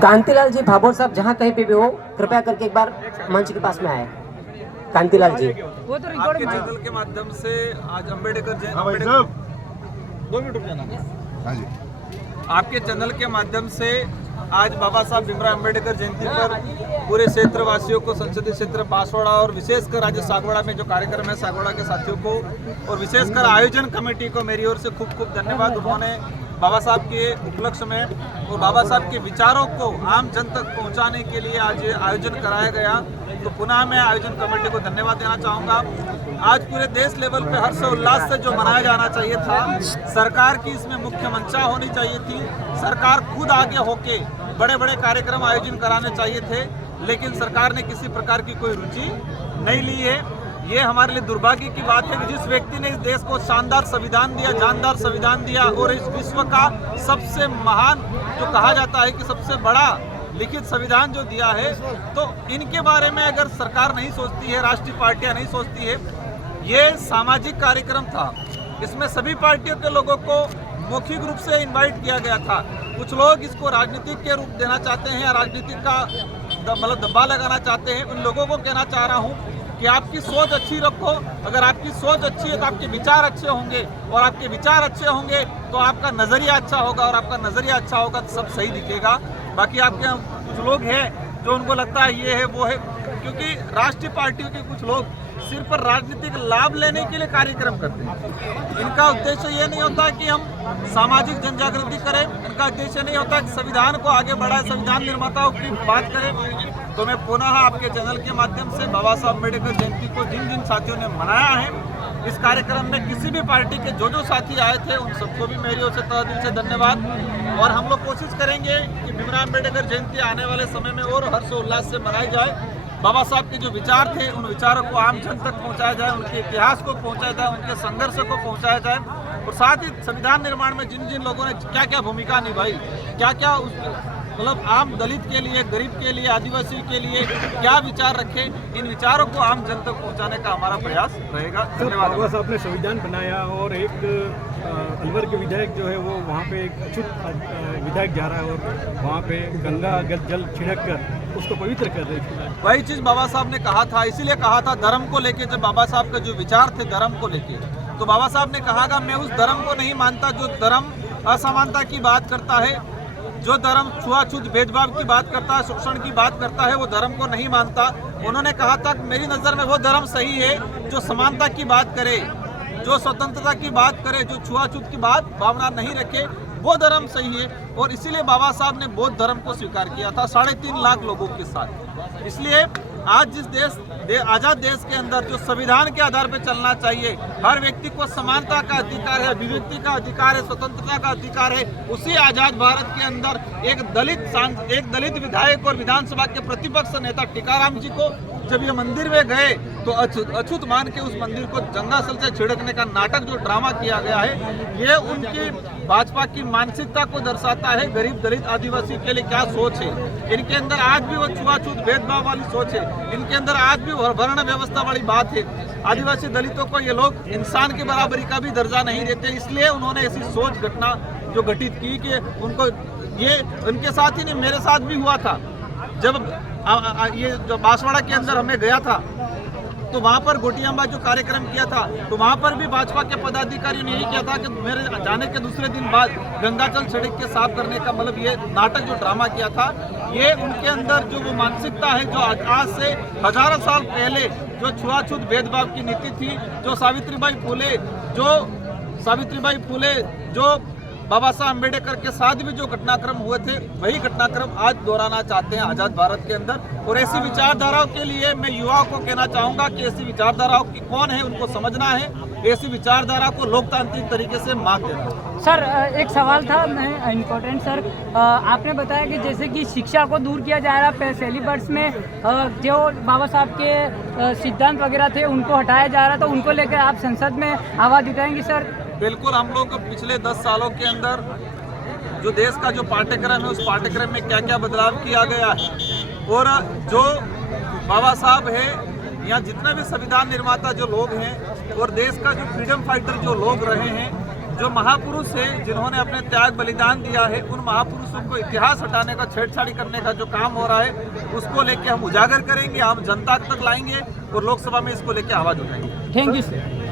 कांतिलाल जी भाभोर साहब जहाँ कहीं पे भी हो, कृपया करके एक बार मंच के पास में आए। कांतिलाल जी, आपके चैनल के माध्यम से आज अम्बेडकर आपके चैनल के माध्यम से आज बाबा साहब भीमराव अम्बेडकर जयंती पर पूरे क्षेत्रवासियों को, संसदीय क्षेत्र बांसवाड़ा और विशेषकर आज सागवाड़ा में जो कार्यक्रम है, सागवाड़ा के साथियों को और विशेषकर आयोजन कमेटी को मेरी ओर से खूब खूब धन्यवाद। उन्होंने बाबा साहब के उपलक्ष्य में और बाबा साहब के विचारों को आम जन तक पहुंचाने के लिए आज आयोजन कराया गया। तो पुनः मैं आयोजन कमेटी को धन्यवाद देना चाहूँगा। आज पूरे देश लेवल पे हर्ष और उल्लास से जो मनाया जाना चाहिए था, सरकार की इसमें मुख्य मंशा होनी चाहिए थी। सरकार खुद आगे होके बड़े बड़े कार्यक्रम आयोजन कराने चाहिए थे, लेकिन सरकार ने किसी प्रकार की कोई रुचि नहीं ली है। ये हमारे लिए दुर्भाग्य की बात है कि जिस व्यक्ति ने इस देश को शानदार संविधान दिया, जानदार संविधान दिया और इस विश्व का सबसे महान जो कहा जाता है कि सबसे बड़ा लिखित संविधान जो दिया है, तो इनके बारे में अगर सरकार नहीं सोचती है, राष्ट्रीय पार्टियां नहीं सोचती है। ये सामाजिक कार्यक्रम था, इसमें सभी पार्टियों के लोगों को मौखिक रूप से इनवाइट किया गया था। कुछ लोग इसको राजनीतिक के रूप देना चाहते हैं या राजनीतिक का मतलब दब्बा लगाना चाहते हैं। उन लोगों को कहना चाह रहा हूँ कि आपकी सोच अच्छी रखो। अगर आपकी सोच अच्छी है तो आपके विचार अच्छे होंगे, और आपके विचार अच्छे होंगे तो आपका नज़रिया अच्छा होगा, और आपका नज़रिया अच्छा होगा तो सब सही दिखेगा। बाकी आपके कुछ लोग हैं जो उनको लगता है ये है वो है, क्योंकि राष्ट्रीय पार्टियों के कुछ लोग सिर्फ पर राजनीतिक लाभ लेने के लिए कार्यक्रम करते हैं। इनका उद्देश्य ये नहीं होता कि हम सामाजिक जन जागृति करें, इनका उद्देश्य नहीं होता कि संविधान को आगे बढ़ाए, संविधान निर्माताओं की बात करें। तो मैं पुनः आपके चैनल के माध्यम से बाबा साहब अम्बेडकर जयंती को जिन जिन साथियों ने मनाया है, इस कार्यक्रम में किसी भी पार्टी के जो साथी आए थे उन सबको भी मेरी ओर से तहे दिल से धन्यवाद। और हम लोग कोशिश करेंगे कि भीमराव अम्बेडकर जयंती आने वाले समय में और हर्षोल्लास से मनाई जाए। बाबा साहब के जो विचार थे उन विचारों को आम जन तक पहुंचाया जाए, उनके इतिहास को पहुंचाया जाए, उनके संघर्ष को पहुंचाया जाए, और साथ ही संविधान निर्माण में जिन जिन लोगों ने क्या क्या भूमिका निभाई, क्या क्या मतलब आम दलित के लिए, गरीब के लिए, आदिवासी के लिए क्या विचार रखे, इन विचारों को आम जन तक पहुंचाने का हमारा प्रयास रहेगा। धन्यवाद। बाबा साहब ने संविधान बनाया और एक अलवर के विधायक जो है वो वहाँ पे एक अछूत विधायक जा रहा है और वहाँ पे गंगा जल छिड़क कर उसको पवित्र कर रहे थे। वही चीज़ बाबा साहब ने कहा था, इसीलिए कहा था धर्म को लेके। जब बाबा साहब का जो विचार थे धर्म को लेके, तो बाबा साहब ने कहा मैं उस धर्म को नहीं मानता जो धर्म असमानता की बात करता है, जो धर्म छुआछूत भेदभाव की बात करता है, शोषण की बात करता है, वो धर्म को नहीं मानता। उन्होंने कहा था मेरी नज़र में वो धर्म सही है जो समानता की बात करे, जो स्वतंत्रता की बात करे, जो छुआछूत की बात भावना नहीं रखे, वो धर्म सही है। और इसीलिए बाबा साहब ने बौद्ध धर्म को स्वीकार किया था 3.5 लाख लोगों के साथ। इसलिए आज जिस आज़ाद देश के अंदर जो संविधान के आधार पर चलना चाहिए, हर व्यक्ति को समानता का अधिकार है, अभिव्यक्ति का अधिकार है, स्वतंत्रता का अधिकार है, उसी आज़ाद भारत के अंदर एक दलित विधायक और विधानसभा के प्रतिपक्ष नेता टीकाराम जी को जब ये मंदिर में गए तो अछूत मान के उस मंदिर को गंगाजल से छिड़कने का नाटक जो ड्रामा किया गया है, ये उनकी भाजपा की मानसिकता को दर्शाता है। गरीब दलित आदिवासी के लिए क्या सोच है, इनके अंदर आज भी वो छुआछूत भेदभाव वाली सोच है, इनके अंदर आज भी वर्ण व्यवस्था वाली बात है। आदिवासी दलितों को ये लोग इंसान की बराबरी का भी दर्जा नहीं देते। इसलिए उन्होंने ऐसी सोच घटना जो घटित की कि उनको ये उनके साथ ही नहीं, मेरे साथ भी हुआ था। जब ये जो बांसवाड़ा के अंदर हमें गया था तो वहाँ पर गोटियांबा जो कार्यक्रम किया था, तो वहाँ पर भी भाजपा के पदाधिकारियों ने यही किया था कि मेरे जाने के दूसरे दिन बाद गंगाजल छिड़क के साफ करने का मतलब ये नाटक जो ड्रामा किया था, ये उनके अंदर जो वो मानसिकता है जो आज से हजारों साल पहले जो छुआछूत भेदभाव की नीति थी, जो सावित्रीबाई फुले जो बाबा साहब अम्बेडकर के साथ भी जो घटनाक्रम हुए थे, वही घटनाक्रम आज दोहराना चाहते हैं आज़ाद भारत के अंदर। और ऐसी विचारधाराओं के लिए मैं युवाओं को कहना चाहूँगा कि ऐसी विचारधाराओं की कौन है उनको समझना है, ऐसी विचारधारा को लोकतांत्रिक तरीके से मांग देना। सर एक सवाल था मैं इम्पोर्टेंट सर, आपने बताया कि जैसे कि शिक्षा को दूर किया जा रहा है, सिलेबस में जो बाबा साहब के सिद्धांत वगैरह थे उनको हटाया जा रहा, तो उनको लेकर आप संसद में आवाज़ उठाएंगे सर? बिल्कुल। हम लोग पिछले 10 सालों के अंदर जो देश का जो पाठ्यक्रम है, उस पाठ्यक्रम में क्या क्या बदलाव किया गया है, और जो बाबा साहब है या जितने भी संविधान निर्माता जो लोग हैं और देश का जो फ्रीडम फाइटर जो लोग रहे हैं, जो महापुरुष है जिन्होंने अपने त्याग बलिदान दिया है, उन महापुरुषों को इतिहास हटाने का, छेड़छाड़ी करने का जो काम हो रहा है उसको लेके हम उजागर करेंगे, हम जनता तक लाएंगे और लोकसभा में इसको लेके आवाज उठाएंगे। Thank you sir.